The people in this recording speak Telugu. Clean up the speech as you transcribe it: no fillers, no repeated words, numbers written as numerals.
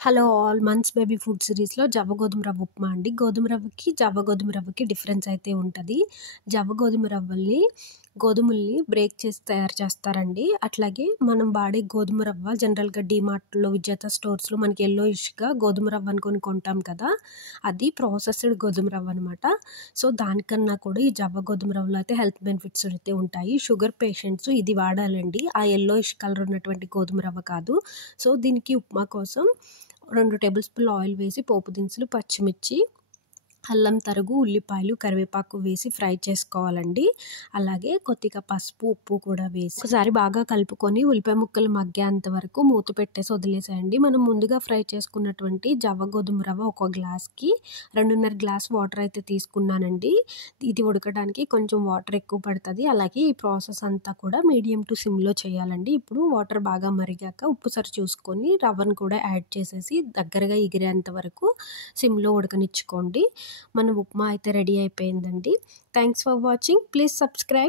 Hello all months baby food సిరీస్‌లో జవ్వ గోధుమ రవ్వ ఉప్మా అండి. గోధుమ రవ్వకి, జవ్వ గోధుమ రవ్వకి డిఫరెన్స్ అయితే ఉంటది. జవ్వ గోధుమల్ని బ్రేక్ చేసి తయారు చేస్తారండి. అట్లాగే మనం వాడే గోధుమ రవ్వ జనరల్‌గా డీమార్ట్‌లో, విజేత స్టోర్స్‌లో మనకి యెల్లోయిష్‌గా గోధుమ రవ్వ అనుకోని కొంటాం కదా! అది ప్రాసెస్డ్ గోధుమ రవ్వ అనమాట. సో, దానికన్నా కూడా ఈ జవ్వ గోధుమ రవ్వలో అయితే హెల్త్ బెనిఫిట్స్ అయితే ఉంటాయి. షుగర్ పేషెంట్స్ ఇది వాడాలండి. ఆ యెల్లోయిష్ కలర్ ఉన్నటువంటి గోధుమ రవ్వ కాదు. సో, దీనికి ఉప్మా కోసం 2 టేబుల్ స్పూన్‌ల ఆయిల్ వేసి పోపు దినుసులు, పచ్చిమిర్చి, అల్లం తరుగు, ఉల్లిపాయలు, కరివేపాకు వేసి ఫ్రై చేసుకోవాలండి. అలాగే కొద్దిగా పసుపు, ఉప్పు కూడా వేసి ఒకసారి బాగా కలుపుకొని ఉల్లిపాయ ముక్కలు మగ్గేంత వరకు మూత పెట్టేసి వదిలేసేయండి. మనం ముందుగా ఫ్రై చేసుకున్నటువంటి జవ్వ గోధుమ రవ్వ ఒక గ్లాస్‌కి 2.5 గ్లాస్ వాటర్ అయితే తీసుకున్నానండి. ఇది ఉడకడానికి కొంచెం వాటర్ ఎక్కువ పడతది. అలాగే ఈ ప్రాసెస్ అంతా కూడా మీడియం టు సిమ్‌లో చేయాలండి. ఇప్పుడు వాటర్ బాగా మరిగాక ఉప్పు సరి చూసుకొని రవ్వను కూడా యాడ్ చేసేసి దగ్గరగా ఎగిరేంత వరకు సిమ్‌లో ఉడకనిచ్చుకోండి. మన ఉప్మా అయితే రెడీ అయిపోయిందండి. Thanks for watching. Please subscribe.